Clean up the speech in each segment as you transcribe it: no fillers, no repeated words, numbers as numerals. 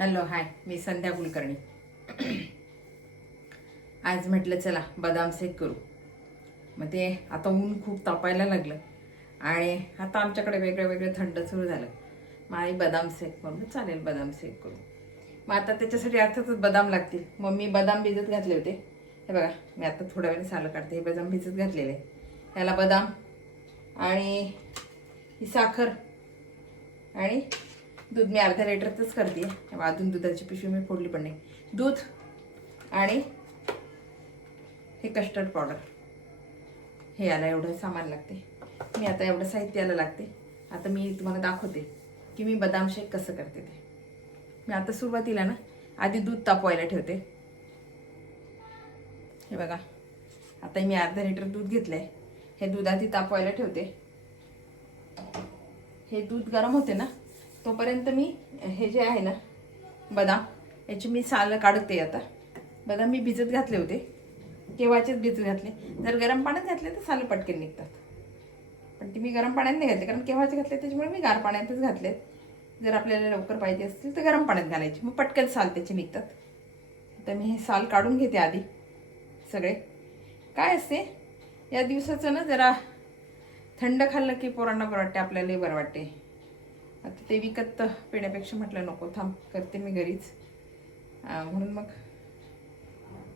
Hello hi, मी संध्या कुलकर्णी. आज म्हटलं चला बदाम शेक करू. मग ते आता ऊन खूप तापायला लागलं आणि आता आमच्याकडे वेगळं वेगळं थंड सुरू झालं. मग आई बदाम शेक करू, चालेल बदाम शेक करू. मग आता त्याच्यासाठी अर्थातच बदाम लागतील. मग मी बदाम भिजत घातले होते. हे बघा, मी आता थोड्या वेळ सालं काढते. हे बदाम भिजत घातलेले. ह्याला बदाम आणि ही साखर आणि दूध मी अर्ध्या लिटरचंच करते. अजून दुधाची पिशवी मी फोडली पण नाही. दूध आणि हे कस्टर्ड पावडर, हे याला एवढं सामान लागते. मी आता एवढं साहित्य याला लागते. आता मी तुम्हाला दाखवते की मी बदाम शेक कसं करते ते. मी आता सुरुवातीला ना आधी दूध तापवायला ठेवते. हे बघा, आता मी अर्धा लिटर दूध घेतलंय. हे दूध आधी तापवायला ठेवते. हे दूध गरम होते ना तोपर्यंत मी हे जे आहे ना बदाम, याची मी सालं काढते. आता बदाम मी भिजत घातले होते, केव्हाचेच भिजत घातले. जर गरम पाण्यात घातले तर सालं पटकन निघतात, पण ते मी गरम पाण्यात नाही घातले कारण केव्हाचे घातले त्याच्यामुळे मी गार पाण्यातच घातले. जर आपल्याला लवकर पाहिजे असतील तर गरम पाण्यात घालायचे, मग पटकन साल त्याचे निघतात. तर मी हे साल काढून घेते आधी सगळे. काय असते या दिवसाचं ना, जरा थंड खाल्लं की पोरांना बरं वाटते, आपल्यालाही बरं वाटते. आता ते विकत पिण्यापेक्षा म्हटलं नको, थांब करते मी घरीच. म्हणून मग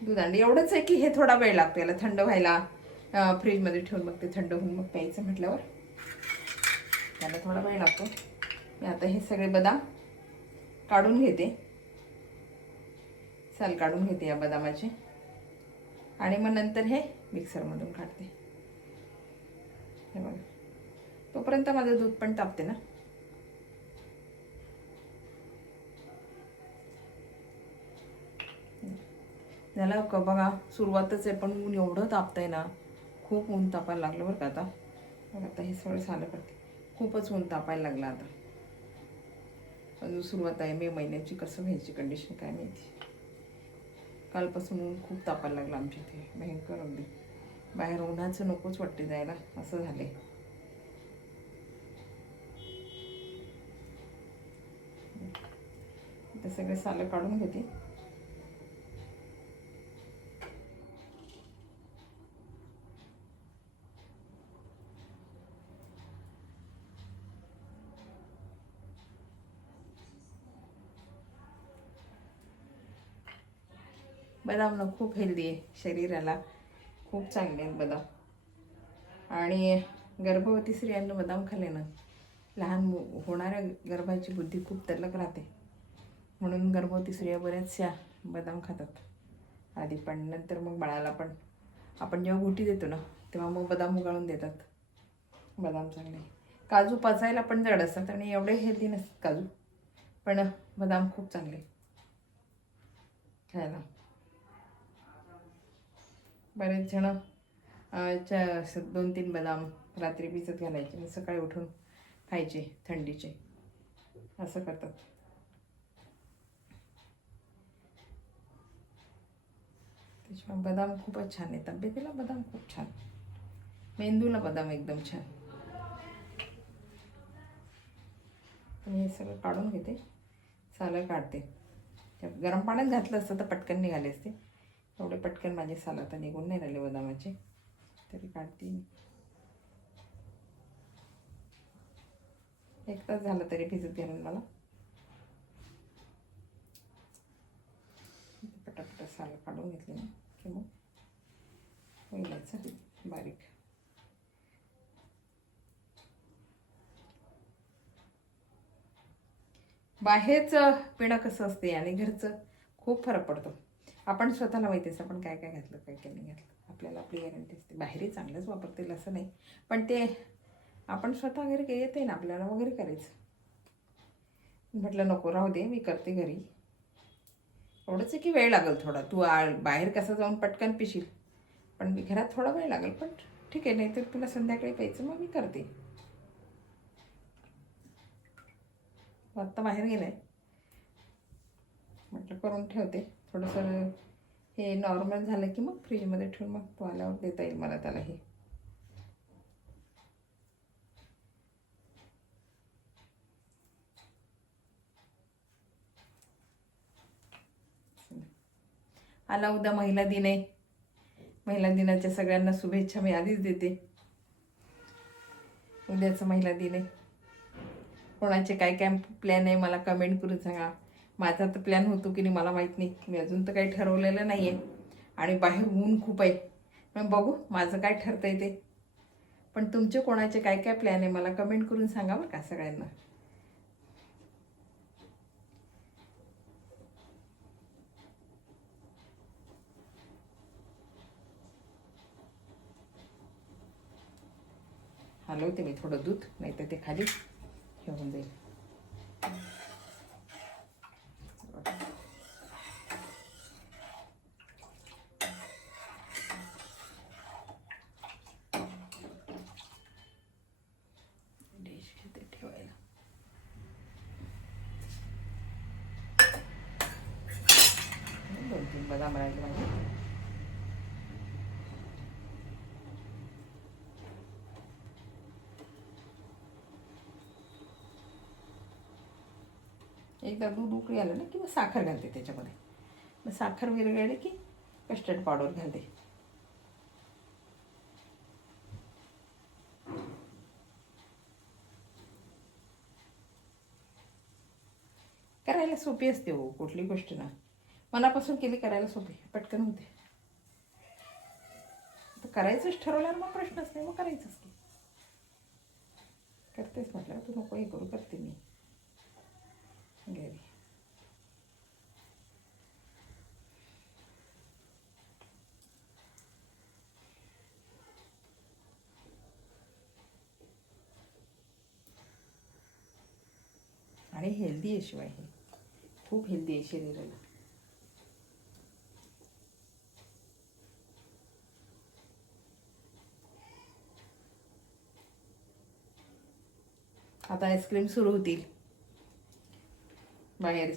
दूध आणले. एवढंच आहे की हे थोडा वेळ लागतो याला थंड व्हायला. फ्रीजमध्ये ठेवून मग ते थंड होऊन मग प्यायचं म्हटल्यावर त्याला थोडा वेळ लागतो. मी आता हे सगळे बदाम काढून घेते, साल काढून घेते या बदामाचे, आणि मग नंतर हे मिक्सरमधून काढते. हे बघा, तोपर्यंत माझं दूध पण तापते ना. झालं का बघा, सुरुवातच आहे पण ऊन एवढं तापतंय ना, खूप ऊन तापायला लागलं बरं का. आता हे सगळं सालं करते. खूपच ऊन तापायला लागलं आता. अजून सुरुवात आहे मे महिन्याची. कसं व्हायची कंडिशन काय माहिती. कालपासून ऊन खूप तापायला लागलं आमच्या इथे, भयंकर. अगदी बाहेर उन्हाचं नकोच वाटते जायला, असं झालंय. ते सगळे सालं काढून घेते. बदाम ना खूप हेल्दी आहे, शरीराला खूप चांगले आहेत बदाम. आणि गर्भवती स्त्रियांना बदाम खाल्ले ना, लहान होणाऱ्या गर्भाची बुद्धी खूप तल्लख राहते. म्हणून गर्भवती स्त्रिया बऱ्याचशा बदाम खातात आधी, पण नंतर मग बाळाला पण आपण जेव्हा गुटी देतो ना तेव्हा मग बदाम उगाळून देतात. बदाम चांगले. काजू पचायला पण जड असतात आणि एवढे हेल्दी नसतात काजू, पण बदाम खूप चांगले खायला. बरेच जण 2-3 बदाम रात्री भिजत घालायचे आणि सकाळी उठून खायचे थंडीचे, असं करतात. त्याच्यामुळे बदाम खूपच छान आहे तब्येतीला. बदाम खूप छान, मेंदूला बदाम एकदम छान. मी हे सगळं काढून घेते, सालं काढते. गरम पाण्यात घातलं असतं तर पटकन निघाले असते. एवढे पटकन माझे साल आता निघून नाही राहिले बदामाचे, तरी काढते. 1 तास झालं तरी भिजत घालून मला. पटापट साल काढून घेतले ना की मग होईलायचं बारीक. बाहेरचं पिणं कसं असते आणि घरचं खूप फरक पडतो. आपण स्वतःला माहिती असतं आपण काय काय घातलं काय काय नाही घातलं. आपल्याला आपली गॅरंटी असते. बाहेरही चांगलंच वापरतील असं नाही, पण ते आपण स्वतः घरी येते ना आपल्याला वगैरे करायचं. म्हटलं नको राहू दे, मी करते घरी. एवढंच आहे की वेळ लागेल थोडा. तू बाहेर कसं जाऊन पटकन पिशील, पण मी घरात थोडा वेळ लागेल, पण ठीक आहे. नाही तर तुला संध्याकाळी प्यायचं मग मी करते. आत्ता बाहेर गेलाय, म्हटलं करून ठेवते. थोडंसं हे नॉर्मल झालं की मग फ्रीजमध्ये ठेवून मग तो आल्यावर देता येईल मला त्याला. हे आला उद्या महिला दिन आहे. महिला दिनाच्या सगळ्यांना शुभेच्छा मी आधीच देते. उद्याचं महिला दिन आहे. कोणाचे काय काय प्लॅन आहे मला कमेंट करून सांगा. माझा तर प्लॅन होतो की नाही मला माहीत नाही. मी अजून तर काही ठरवलेलं नाही आहे. आणि बाहेर ऊन खूप आहे. मग बघू माझं काय ठरतंय ते. पण तुमचे कोणाचे काय काय प्लॅन आहे मला कमेंट करून सांगा बरं का सगळ्यांना. हलवते मी थोडं दूध, नाही तर ते खाली घेऊन जाईल. डिश घेते ठेवायला. दोन तीन बदाम राहिले माझे. एकदा दूध उकळी आलं ना की मग साखर घालते त्याच्यामध्ये. मग साखर विरघळली की कस्टर्ड पावडर घालते. करायला सोपी असते हो कुठली गोष्ट ना. मनापासून केली करायला सोपी, पटकन होते. तर करायचंच ठरवल्यावर मग प्रश्नच नाही, मग करायचंच की. करतेच म्हटलं तू नको हे करू, करते मी घरी. आणि हेल्दी आहे शिवाय हे खूप हेल्दी आहे शरीराला. आता आईस्क्रीम सुरू होतील बाहेर.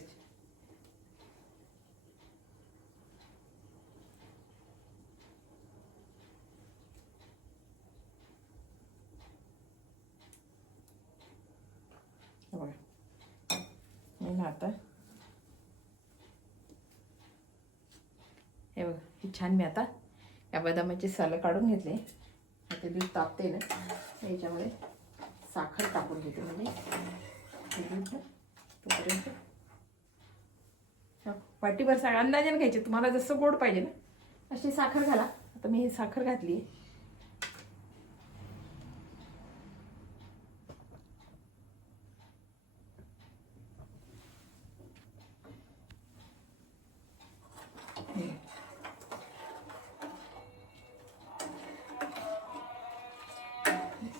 बघा मी ना आता हे बघा हे छान. मी आता या बदामाचे सालं काढून घेतले. ते दूध तापते ना याच्यामध्ये साखर टाकून घेते. म्हणजे हे दूध ना तोपर्यंत वाटीभर साखर अंदाजाने घ्यायचे. तुम्हाला जसं गोड पाहिजे ना अशी साखर घाला. आता मी ही साखर घातली आहे.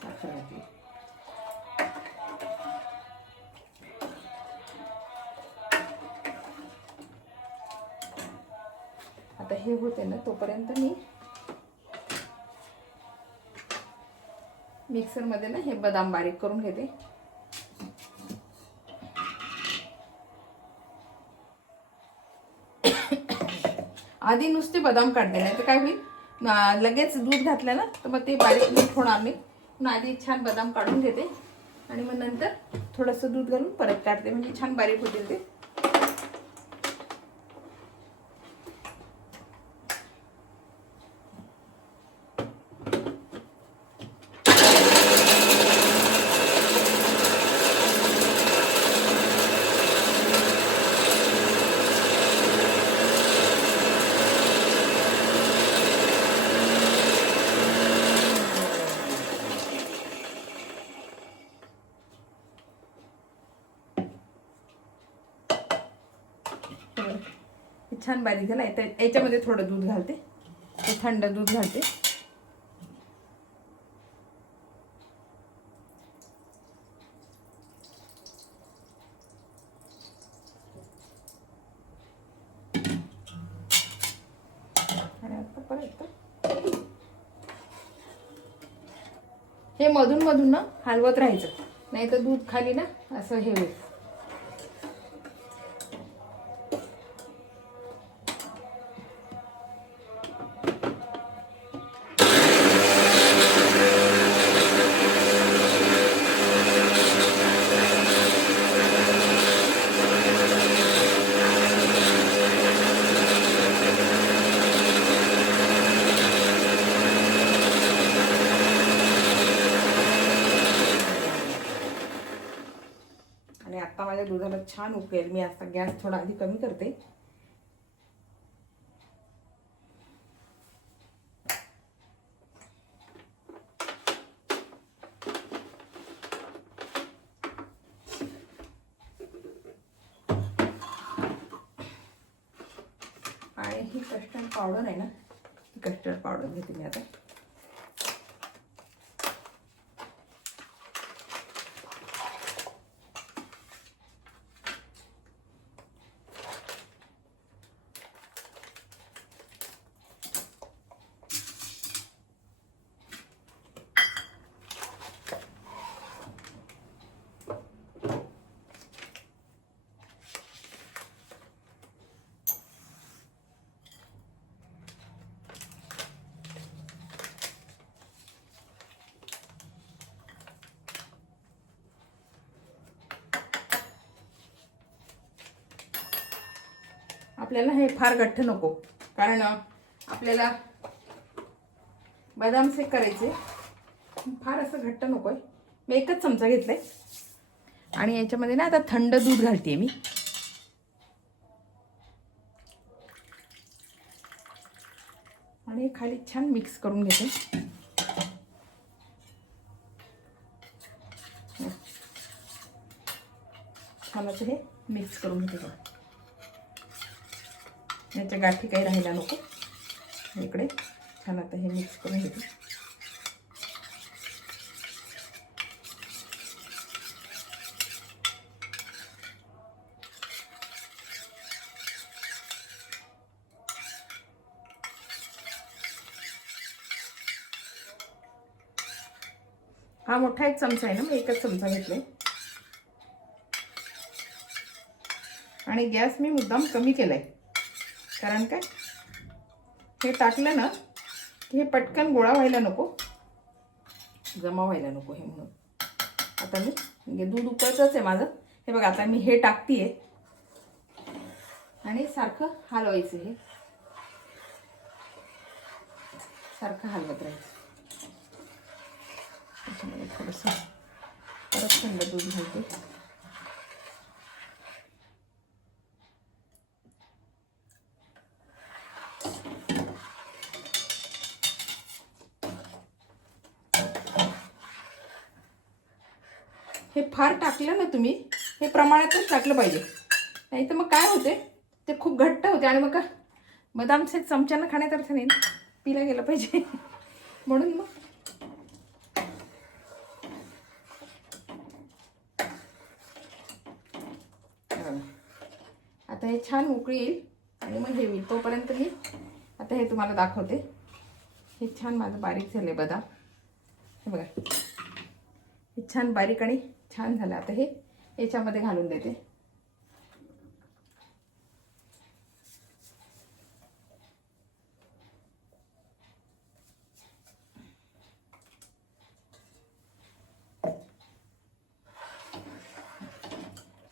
साखर घातली. आता हे होते ना तोपर्यंत मी मिक्सरमध्ये ना हे बदाम बारीक करून घेते. आधी नुसते बदाम काढते नाही तर काय होईल लगेच दूध घातलं ना तर मग ते बारीक दूध होणार नाही. म्हणून आधी छान बदाम काढून घेते आणि मग नंतर थोडंसं दूध घालून परत काढते. म्हणजे छान बारीक होतील ते. छान बारीक झाला. याच्यामध्ये थोडं दूध घालते. थंड दूध घालते. आणि आता परत हे मधून मधून ना हलवत राहायचं, नाही तर दूध खाली ना असं हे होईल. छान उकळेल. मी आता गॅस थोडा आधी कमी करते. आणि ही कस्टर्ड पावडर आहे ना, ही कस्टर्ड पावडर घेते मी आता. आपल्याला हे फार घट्ट नको, कारण आपल्याला बदाम शेक करायचे. फार असं घट्ट नको आहे. मी एकच चमचा घेतलाय आणि याच्यामध्ये ना आता थंड दूध घालते मी. आणि खाली छान मिक्स करून घेते. छान असं हे मिक्स करून घेते. याच्या गाठी काही राहायला नको. इकडे छान आता हे मिक्स करून घेते. हा मोठा एक चमचा आहे ना, मी एकच चमचा घेतलाय. आणि गॅस मी मुद्दाम कमी केलाय, कारण काय हे टाकलं ना हे पटकन गोळा व्हायला नको, जमा व्हायला नको हे म्हणून. आता मी म्हणजे दूध उकळतच आहे माझं. हे बघा आता मी हे टाकतीये आणि सारखं हलवायचं. हे सारखं हलवत राहायचं. त्याच्यामध्ये थोडंसं परत थंड दूध घालते. हे फार टाकलं ना तुम्ही, हे प्रमाणातच टाकलं पाहिजे, नाही तर मग काय होते ते खूप घट्ट होते आणि मग बदाम शेक चमच्यानं खाण्यात अर्थ नाही ना, पिला गेलं पाहिजे. म्हणून मग आता हे छान उकळी येईल आणि मग हे होईल. तोपर्यंत मी आता हे तुम्हाला दाखवते. हे छान माझं बारीक झाले बदाम. हे बघा हे छान बारीक आणि छान झालं. आता हे याच्यामध्ये घालून देते.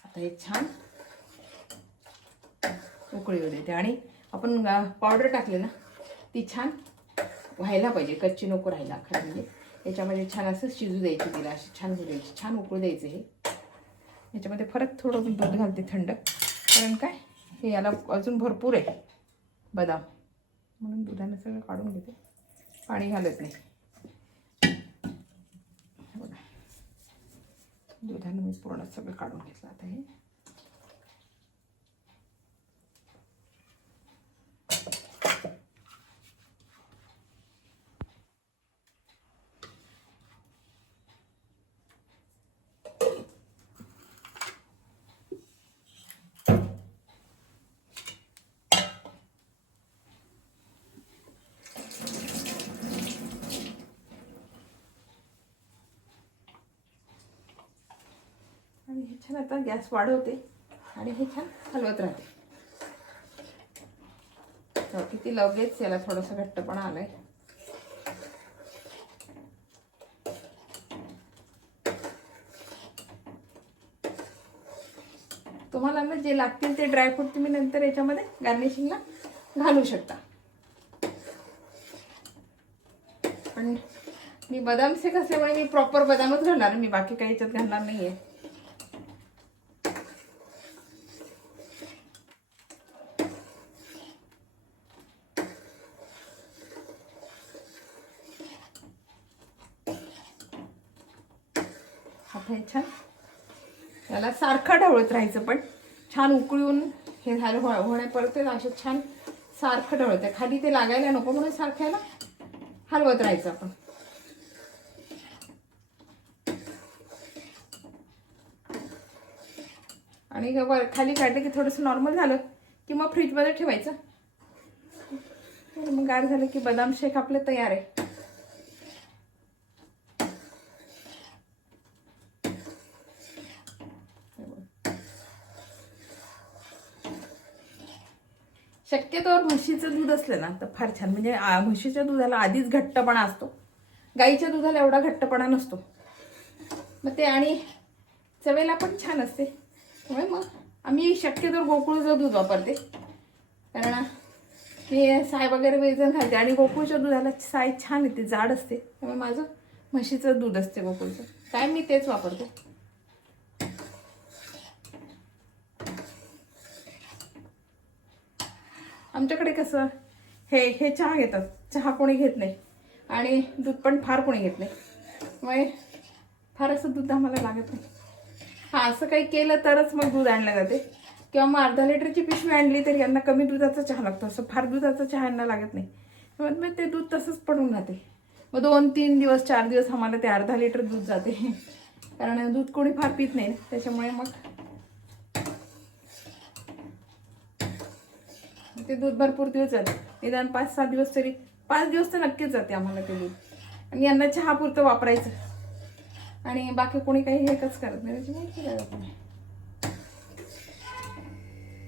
आता हे छान उकळी येऊ देते. आणि आपण पावडर टाकले ना ती छान व्हायला पाहिजे, कच्ची नको राहायला. खरं म्हणजे याच्यामध्ये छान असं शिजू द्यायची तिला, अशी छान होऊ द्यायची, छान उकळू द्यायचं. हे याच्यामध्ये परत थोडं दूध घालते थंड, कारण काय हे याला अजून भरपूर आहे बदाम, म्हणून दुधानं सगळं काढून घेते, पाणी घालत नाही. बघा दुधानं मी पूर्ण सगळं काढून घेतलं. आता हे आणि हे छान आता गॅस वाढवते आणि हे छान हलवत राहते. तर किती लगेच याला थोडंसं घट्टपणा आलाय. तुम्हाला ना जे लागतील ते ड्रायफ्रूट तुम्ही नंतर याच्यामध्ये गार्निशिंगला घालू शकता. पण मी बदाम शेक असल्यामुळे मी प्रॉपर बदामच घालणार, मी बाकी काही याच्यात घालणार नाहीये. आता हे छान याला सारखं ढवळत राहायचं, पण छान उकळून हे झालं होण्यापर्यंत असं छान सारखं ढवळतं. खाली ते लागायला नको म्हणून सारखं याला हलवत राहायचं आपण. आणि खाली काढलं की थोडंसं नॉर्मल झालं की मग फ्रीजमध्ये ठेवायचं. मग गार झालं की बदाम शेक आपले तयार आहे. शक्यतोवर म्हशीचं दूध असलं ना तर फार छान. म्हणजे म्हशीच्या दुधाला आधीच घट्टपणा असतो, गाईच्या दुधाला एवढा घट्टपणा नसतो. मग ते आणि चवेला पण छान असते. त्यामुळे मग आम्ही शक्यतोवर गोकुळचं दूध वापरते, कारण मी साय वगैरे वेजन घालते आणि गोकुळच्या दुधाला साय छान येते, जाड असते. त्यामुळे माझं म्हशीचं दूध असते गोकुळचं, काय मी तेच वापरते. आमच्याकडे कसं हे चहा घेतात, चहा कोणी घेत नाही आणि दूध पण फार कोणी घेत नाही. त्यामुळे फार असं दूध आम्हाला लागत नाही. हां, असं काही केलं तरच मग दूध आणलं जाते, किंवा मग अर्धा लिटरची पिशवी आणली तरी यांना कमी दुधाचा चहा लागतो. असं फार दुधाचा चहा यांना लागत नाही. मग ते दूध तसंच पडून राहते. मग 2-3 दिवस 4 दिवस आम्हाला ते अर्धा लिटर दूध जाते, कारण दूध कोणी फार पित नाही. त्याच्यामुळे मग ते दूध भरपूर दिवस जाते. निदान 5-6 दिवस तरी, 5 दिवस तर नक्कीच जाते आम्हाला ते दूध. आणि यांना चहा पुरतं वापरायचं आणि बाकी कोणी काही हेच करत नाही. त्याच्यामुळे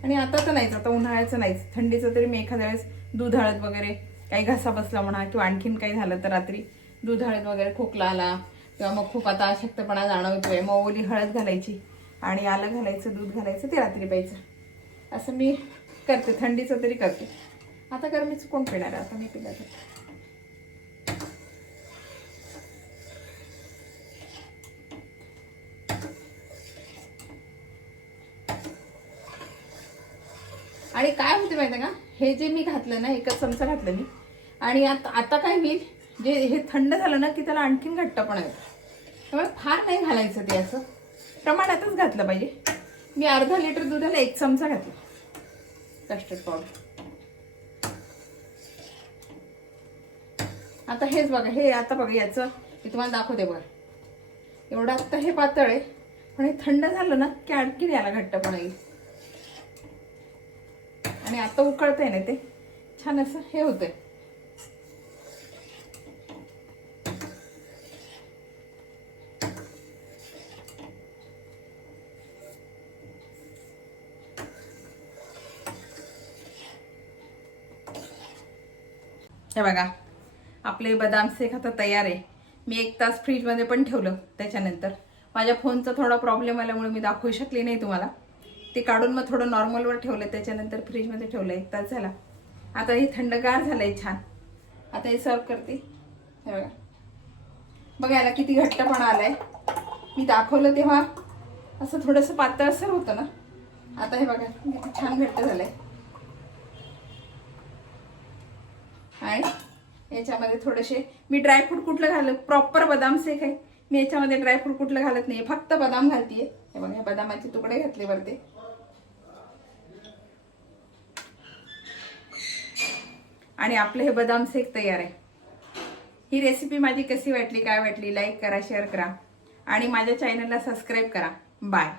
आणि आता तर नाहीच, आता उन्हाळ्याचं नाहीच, थंडीचं तरी मी एखाद्या वेळेस दूध हळद वगैरे काही घसा बसला म्हणा किंवा आणखीन काही झालं तर रात्री दूध हळद वगैरे खोकला आला किंवा मग खूप आता अशक्तपणा जाणवतोय, मग ओली हळद घालायची आणि आलं घालायचं, दूध घालायचं, ते रात्री प्यायचं. असं मी करते, थंडीचं तरी करते. आता गरमीचं कोण पिणार आहे, आता मी पिला तर. आणि काय होते माहिती आहे का, हे जे मी घातलं ना, 1 चमचा घातलं मी, आणि आता काय होईल, जे हे थंड झालं ना की त्याला आणखीन घट्टपणा येतो. त्यामुळे फार नाही घालायचं, ते असं प्रमाणातच घातलं पाहिजे. मी अर्धा लिटर दुधाला 1 चमचा घातला कस्टर्ड पावडर. आता हेच बघा, हे आता बघा याचं मी तुम्हाला दाखवते बघा. एवढं आत्ता हे पातळ आहे, पण हे थंड झालं ना की आणखीन याला घट्टपणा येईल. आणि आता उकळतंय ना ते छान असं हे होतंय. हे बघा, आपले बदाम शेक आता तयार आहे. मी 1 तास फ्रीजमध्ये पण ठेवलं. त्याच्यानंतर माझ्या फोनचा थोडा प्रॉब्लेम आल्यामुळे मी दाखवू शकले नाही तुम्हाला. ते काढून मग थोडं नॉर्मलवर ठेवलं, त्याच्यानंतर फ्रीजमध्ये ठेवलं. 1 तास झाला. आता हे थंडगार झालंय छान. आता हे सर्व करते. हे बघा, बघा याला किती घट्टपणा आलाय. मी दाखवलं तेव्हा असं थोडंसं पातळसर होतं ना, आता हे बघा किती छान घट्ट झालंय. आणि याच्यामध्ये थोडेसे मी ड्रायफ्रूट कुठलं घालत, प्रॉपर बदाम शेक आहे, मी याच्यामध्ये ड्रायफ्रूट कुठलं घालत नाही, फक्त बदाम घालतीये. हे बघा, बदामाचे तुकडे घातले वरती. आणि आपलं हे बदाम शेक तयार आहे. ही रेसिपी माझी कशी वाटली, काय वाटली, लाईक करा, शेअर करा आणि माझ्या चॅनलला सबस्क्राईब करा. बाय.